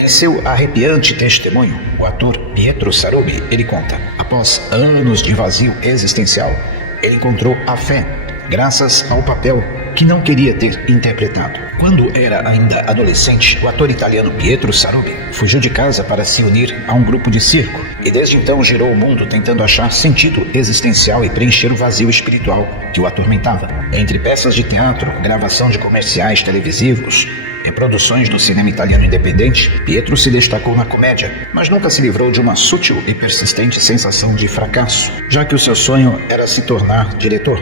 Em seu arrepiante testemunho, o ator Pietro Sarubi, ele conta: após anos de vazio existencial, ele encontrou a fé, graças ao papel que não queria ter interpretado. Quando era ainda adolescente, o ator italiano Pietro Sarubi fugiu de casa para se unir a um grupo de circo e desde então girou o mundo tentando achar sentido existencial e preencher o vazio espiritual que o atormentava. Entre peças de teatro, gravação de comerciais televisivos e produções do cinema italiano independente, Pietro se destacou na comédia, mas nunca se livrou de uma sutil e persistente sensação de fracasso, já que o seu sonho era se tornar diretor.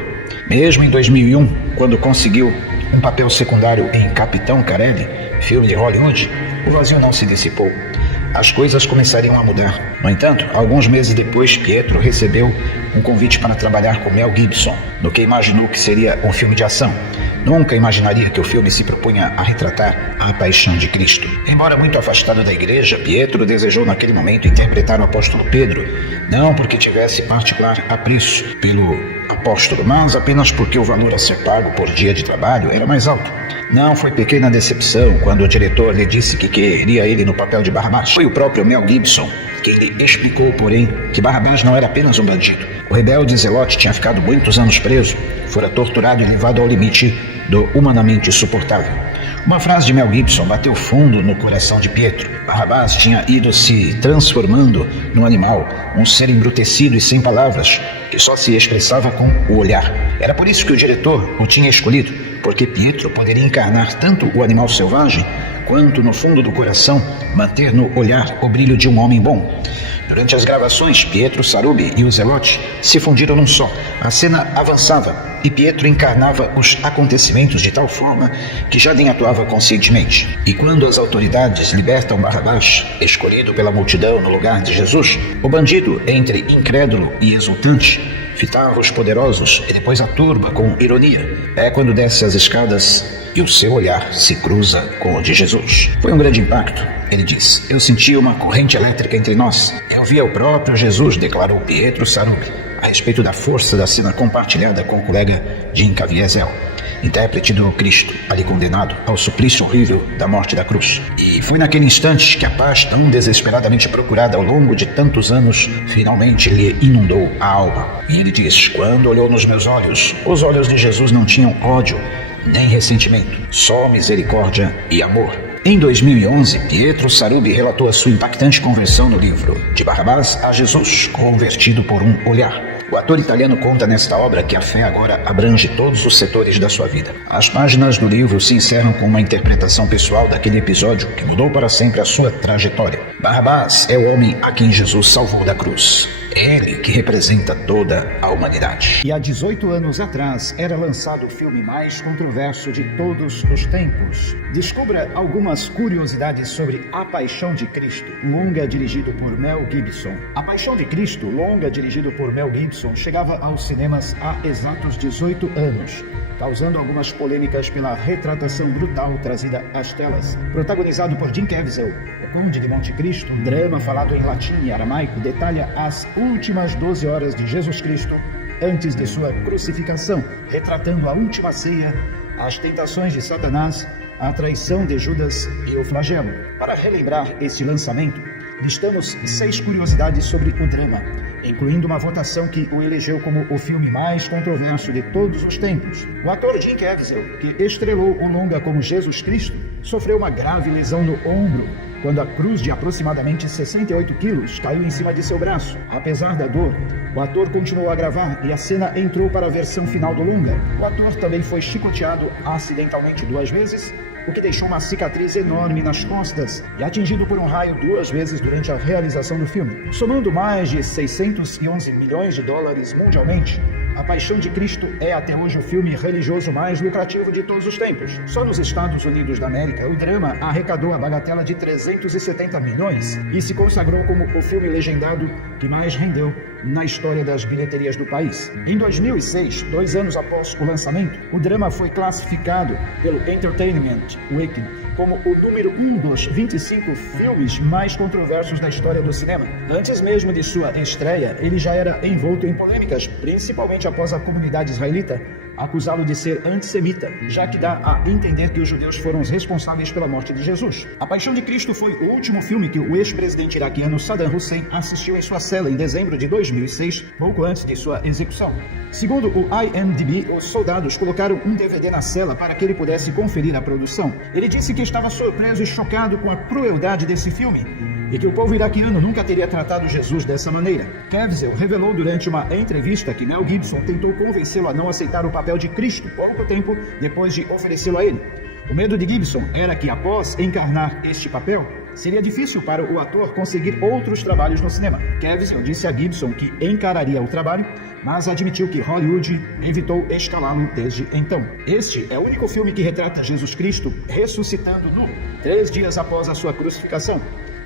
Mesmo em 2001, quando conseguiu um papel secundário em Capitão Carelli, filme de Hollywood, o vazio não se dissipou. As coisas começariam a mudar. No entanto, alguns meses depois, Pietro recebeu um convite para trabalhar com Mel Gibson, no que imaginou que seria um filme de ação. Nunca imaginaria que o filme se propunha a retratar a paixão de Cristo. Embora muito afastado da igreja, Pietro desejou naquele momento interpretar o apóstolo Pedro, não porque tivesse particular apreço pelo apóstolo, mas apenas porque o valor a ser pago por dia de trabalho era mais alto. Não foi pequena decepção quando o diretor lhe disse que queria ele no papel de Barrabás. Foi o próprio Mel Gibson quem lhe explicou, porém, que Barrabás não era apenas um bandido. O rebelde Zelote tinha ficado muitos anos preso, fora torturado e levado ao limite do humanamente suportável. Uma frase de Mel Gibson bateu fundo no coração de Pietro. Barrabás tinha ido se transformando num animal, um ser embrutecido e sem palavras, que só se expressava com o olhar. Era por isso que o diretor o tinha escolhido, porque Pietro poderia encarnar tanto o animal selvagem, quanto no fundo do coração manter no olhar o brilho de um homem bom. Durante as gravações, Pietro Sarubi e o Zelote se fundiram num só. A cena avançava e Pietro encarnava os acontecimentos de tal forma que já nem atuava conscientemente. E quando as autoridades libertam Barrabás, escolhido pela multidão no lugar de Jesus, o bandido, entre incrédulo e exultante, fitava os poderosos e depois a turba com ironia. É quando desce as escadas e o seu olhar se cruza com o de Jesus. Foi um grande impacto, ele diz. Eu senti uma corrente elétrica entre nós. Eu via o próprio Jesus, declarou Pietro Sarubi, a respeito da força da cena compartilhada com o colega Jim Caviezel, intérprete do Cristo, ali condenado ao suplício horrível da morte da cruz. E foi naquele instante que a paz, tão desesperadamente procurada ao longo de tantos anos, finalmente lhe inundou a alma. E ele diz: quando olhou nos meus olhos, os olhos de Jesus não tinham ódio, nem ressentimento, só misericórdia e amor. Em 2011, Pietro Sarubi relatou a sua impactante conversão no livro De Barrabás a Jesus, convertido por um olhar. O ator italiano conta nesta obra que a fé agora abrange todos os setores da sua vida. As páginas do livro se encerram com uma interpretação pessoal daquele episódio que mudou para sempre a sua trajetória. Barrabás é o homem a quem Jesus salvou da cruz. Ele que representa toda a humanidade. E há 18 anos atrás era lançado o filme mais controverso de todos os tempos. Descubra algumas curiosidades sobre A Paixão de Cristo, longa dirigido por Mel Gibson. A Paixão de Cristo, longa dirigido por Mel Gibson, chegava aos cinemas há exatos 18 anos, causando algumas polêmicas pela retratação brutal trazida às telas. Protagonizado por Jim Caviezel, O Conde de Monte Cristo, um drama falado em latim e aramaico, detalha as últimas 12 horas de Jesus Cristo antes de sua crucificação, retratando a última ceia, as tentações de Satanás, a traição de Judas e o flagelo. Para relembrar este lançamento, listamos 6 curiosidades sobre o drama, incluindo uma votação que o elegeu como o filme mais controverso de todos os tempos. O ator Jim Caviezel, que estrelou o longa como Jesus Cristo, sofreu uma grave lesão no ombro quando a cruz de aproximadamente 68 quilos caiu em cima de seu braço. Apesar da dor, o ator continuou a gravar e a cena entrou para a versão final do longa. O ator também foi chicoteado acidentalmente 2 vezes, o que deixou uma cicatriz enorme nas costas, e atingido por um raio 2 vezes durante a realização do filme. Somando mais de 611 milhões de dólares mundialmente, A Paixão de Cristo é até hoje o filme religioso mais lucrativo de todos os tempos. Só nos Estados Unidos da América, o drama arrecadou a bagatela de 370 milhões e se consagrou como o filme legendado que mais rendeu na história das bilheterias do país. Em 2006, 2 anos após o lançamento, o drama foi classificado pelo Entertainment Weekly como o número 1 dos 25 filmes mais controversos da história do cinema. Antes mesmo de sua estreia, ele já era envolto em polêmicas, principalmente após a comunidade israelita acusá-lo de ser antissemita, já que dá a entender que os judeus foram os responsáveis pela morte de Jesus. A Paixão de Cristo foi o último filme que o ex-presidente iraquiano Saddam Hussein assistiu em sua cela em dezembro de 2006, pouco antes de sua execução. Segundo o IMDb, os soldados colocaram um DVD na cela para que ele pudesse conferir a produção. Ele disse que estava surpreso e chocado com a crueldade desse filme e que o povo iraquiano nunca teria tratado Jesus dessa maneira. Caviezel revelou durante uma entrevista que Mel Gibson tentou convencê-lo a não aceitar o papel de Cristo pouco tempo depois de oferecê-lo a ele. O medo de Gibson era que, após encarnar este papel, seria difícil para o ator conseguir outros trabalhos no cinema. Caviezel disse a Gibson que encararia o trabalho, mas admitiu que Hollywood evitou escalá-lo desde então. Este é o único filme que retrata Jesus Cristo ressuscitando nu, 3 dias após a sua crucificação.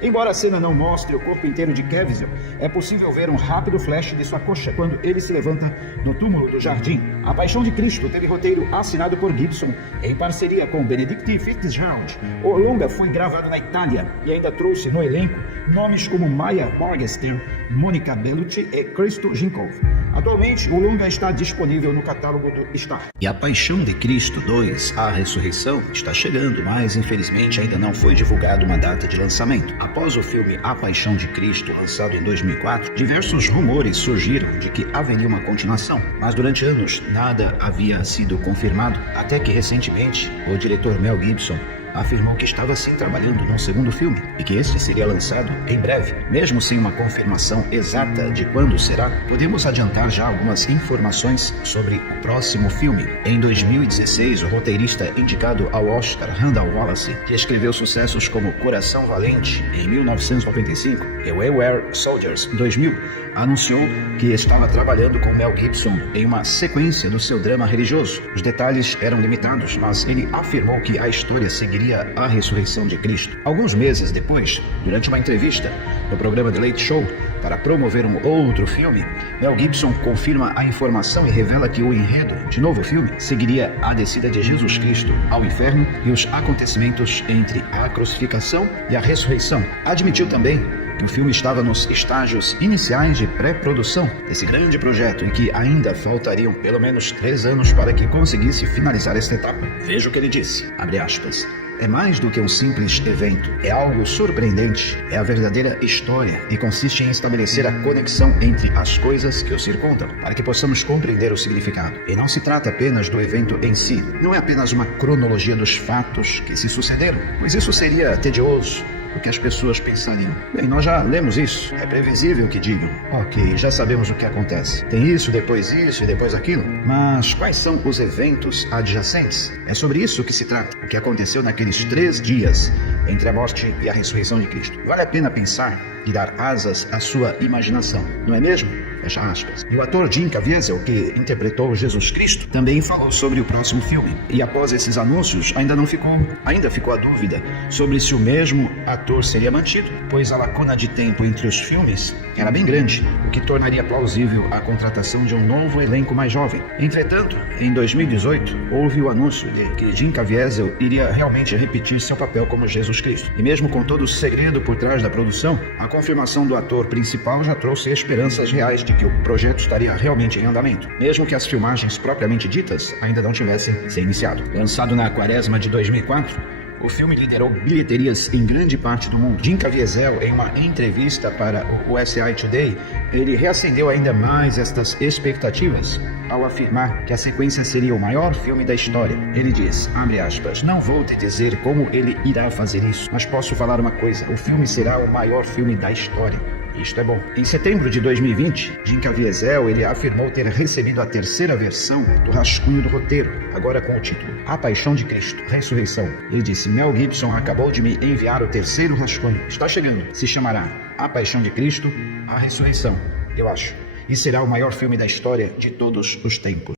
Embora a cena não mostre o corpo inteiro de Caviezel, é possível ver um rápido flash de sua coxa quando ele se levanta no túmulo do jardim. A Paixão de Cristo teve roteiro assinado por Gibson em parceria com Benedict Fitzgerald. O longa foi gravado na Itália e ainda trouxe no elenco nomes como Maya Morgenstern, Monica Bellucci e Christo Ginkov. Atualmente, o longa está disponível no catálogo do Star. E A Paixão de Cristo 2, A Ressurreição, está chegando, mas infelizmente ainda não foi divulgada uma data de lançamento. Após o filme A Paixão de Cristo, lançado em 2004, diversos rumores surgiram de que haveria uma continuação, mas durante anos nada havia sido confirmado, até que recentemente o diretor Mel Gibson afirmou que estava sim trabalhando num segundo filme e que este seria lançado em breve. Mesmo sem uma confirmação exata de quando será, podemos adiantar já algumas informações sobre o próximo filme. Em 2016, o roteirista indicado ao Oscar, Randall Wallace, que escreveu sucessos como Coração Valente em 1995 e We Were Soldiers em 2000, anunciou que estava trabalhando com Mel Gibson em uma sequência do seu drama religioso. Os detalhes eram limitados, mas ele afirmou que a história seguiria a ressurreição de Cristo. Alguns meses depois, durante uma entrevista no programa The Late Show, para promover um outro filme, Mel Gibson confirma a informação e revela que o enredo de novo filme seguiria a descida de Jesus Cristo ao inferno e os acontecimentos entre a crucificação e a ressurreição. Admitiu também que o filme estava nos estágios iniciais de pré-produção desse grande projeto e que ainda faltariam pelo menos 3 anos para que conseguisse finalizar esta etapa. Veja o que ele disse, abre aspas: é mais do que um simples evento, é algo surpreendente, é a verdadeira história e consiste em estabelecer a conexão entre as coisas que o circundam, para que possamos compreender o significado. E não se trata apenas do evento em si, não é apenas uma cronologia dos fatos que se sucederam, pois isso seria tedioso, porque as pessoas pensariam: bem, nós já lemos isso, é previsível que digam, ok, já sabemos o que acontece, tem isso e depois aquilo, mas quais são os eventos adjacentes? É sobre isso que se trata, o que aconteceu naqueles 3 dias entre a morte e a ressurreição de Cristo. Vale a pena pensar e dar asas à sua imaginação, não é mesmo? Fecha aspas. E o ator Jim Caviezel, que interpretou Jesus Cristo, também falou sobre o próximo filme. E após esses anúncios, ainda ficou a dúvida sobre se o mesmo ator seria mantido, pois a lacuna de tempo entre os filmes era bem grande, o que tornaria plausível a contratação de um novo elenco mais jovem. Entretanto, em 2018, houve o anúncio de que Jim Caviezel iria realmente repetir seu papel como Jesus Cristo. E mesmo com todo o segredo por trás da produção, a confirmação do ator principal já trouxe esperanças reais de que o projeto estaria realmente em andamento, mesmo que as filmagens propriamente ditas ainda não tivessem se iniciado. Lançado na quaresma de 2004, o filme liderou bilheterias em grande parte do mundo. Jim Caviezel, em uma entrevista para o USA Today, ele reacendeu ainda mais estas expectativas ao afirmar que a sequência seria o maior filme da história. Ele diz, abre aspas, não vou te dizer como ele irá fazer isso, mas posso falar uma coisa, o filme será o maior filme da história. Isto é bom. Em setembro de 2020, Jim Caviezel ele afirmou ter recebido a 3ª versão do rascunho do roteiro, agora com o título A Paixão de Cristo, Ressurreição. Ele disse, Mel Gibson acabou de me enviar o 3º rascunho. Está chegando. Se chamará A Paixão de Cristo, A Ressurreição, eu acho. E será o maior filme da história de todos os tempos.